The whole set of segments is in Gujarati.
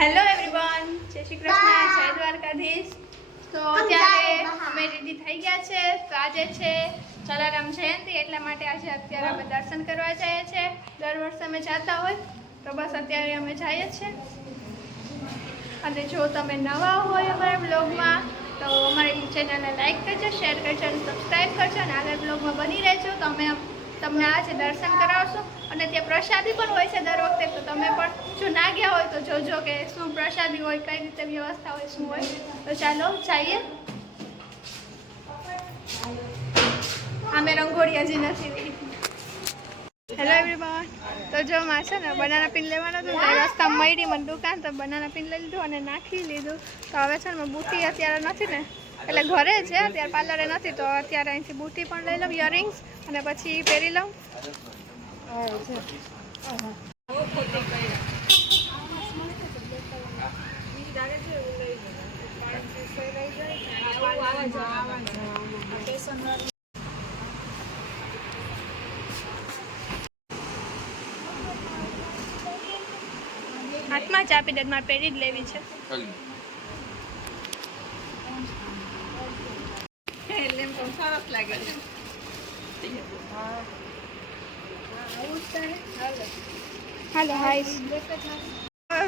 હેલો એવરીવન જય શ્રી કૃષ્ણ જય દ્વારકાધીશ તો અત્યારે અમે રેડી થઈ ગયા છે. તો આજે છે જલારામ જયંતિ એટલા માટે આજે અત્યારે અમે દર્શન કરવા જઈએ છીએ દર વર્ષે અમે જતા હોય તો બસ અત્યારે અમે જઈએ છીએ અને જો તમે નવા હોય અમારા બ્લોગમાં તો અમારી ચેનલને લાઈક કરજો શેર કરજો અને સબસ્ક્રાઈબ કરજો. અને આગળ બ્લોગમાં બની રહેજો. તો અમે તમને આજે દર્શન કરાવશું અને ત્યાં પ્રસાદી પણ હોય છે દર વખતે. તો તમે પણ જો ના ગયા હોય તો જોજો કે શું પ્રસાદી હોય, કઈ રીતે વ્યવસ્થા હોય, શું હોય. તો ચાલો જઈએ અમે રંગોળી હજી નથી. હેલો એવરીવન તો જો માં છે ને બનાના પીન લેવાનો હતું તો રસ્તામાં મળી મને દુકાન, તો બનાના પીન લઈ લીધું અને નાખી લીધું. તો હવે છે ને બુટી અત્યારે નથી ને, એટલે ઘરે છે, અત્યારે પાર્લરે નથી, તો અત્યારે અહીંથી બુટી પણ લઈ લઉં ઇયરિંગ્સ અને પછી પહેરી લઉં. હાથમાં જ આપી દે મારે પહેરી જ લેવી છે. હાલો. હાય.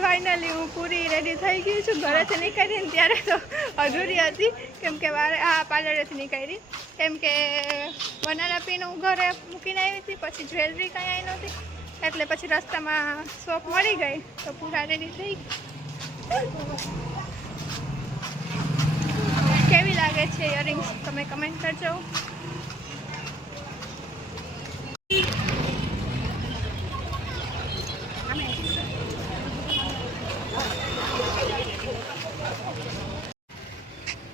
ફાઇનલી હું પૂરી રેડી થઈ ગઈ છું. ઘરેથી નીકળી ને ત્યારે તો અધૂરી હતી. કેમ કે વારે હા પાર્લરેથી નીકળી. કેમ કે બનાના પીને હું ઘરે મૂકીને આવી હતી પછી જ્વેલરી કંઈ આવી નહોતી. એટલે પછી રસ્તામાં શોપ મળી ગઈ તો પૂરા રેડી થઈ કેવી લાગે છે ઇયરિંગ્સ તમે કમેન્ટ કરજો.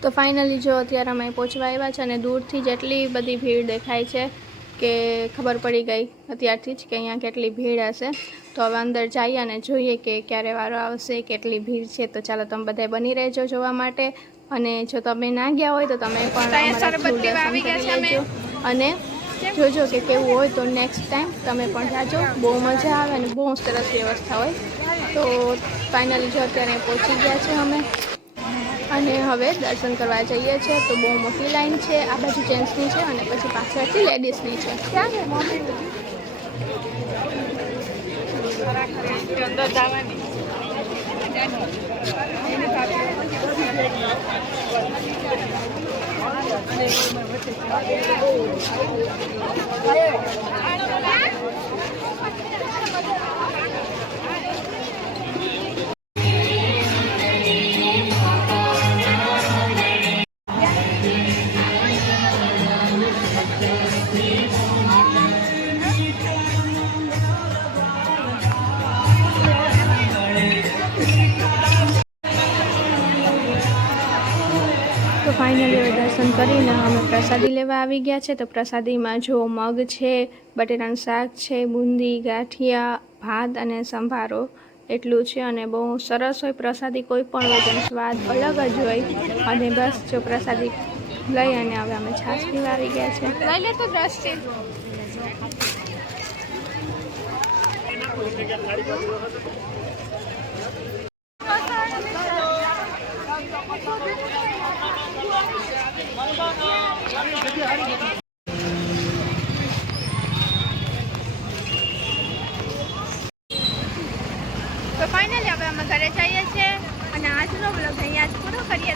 તો ફાઇનલી જો અત્યારે અમે પહોંચવા આવ્યા છે અને દૂરથી જ એટલી બધી ભીડ દેખાય છે કે ખબર પડી ગઈ અત્યારથી જ કે અહીંયા કેટલી ભીડ હશે. તો હવે અંદર જઈએ અને જોઈએ કે ક્યારે વારો આવશે કેટલી ભીડ છે. તો ચાલો તમે બધા બની રહેજો જોવા માટે. અને જો તમે ના ગયા હોય તો તમે પણ અને જોજો કે કેવું હોય તો નેક્સ્ટ ટાઈમ તમે પણ જાજો. બહુ મજા આવે અને બહુ સરસ વ્યવસ્થા હોય. તો ફાઇનલી જો અત્યારે પહોંચી ગયા છે અમે. અને હવે દર્શન કરવા જઈએ છીએ તો બહુ મોટી લાઈન છે. આ બાજુ જેન્ટ્સની છે અને પછી પાછળથી લેડીઝની છે. ક્યાં ફાઇનલી હવે દર્શન કરીને અમે પ્રસાદી લેવા આવી ગયા છે. તો પ્રસાદીમાં જો મગ છે, બટેટાનું શાક છે, બુંદી, ગાંઠિયા, ભાત અને સંભારો એટલું છે. અને બહુ સરસ હોય પ્રસાદી કોઈ પણ હોય તેનો સ્વાદ અલગ જ હોય. અને બસ જો પ્રસાદી લઈ અને હવે અમે છાશ પીવા આવી ગયા છે. લઈ લે તો તો ફાઇનલી હવે અમે ઘરે જઈએ છીએ અને આજનો બ્લોગ અહીંયા જ પૂરો કરીએ.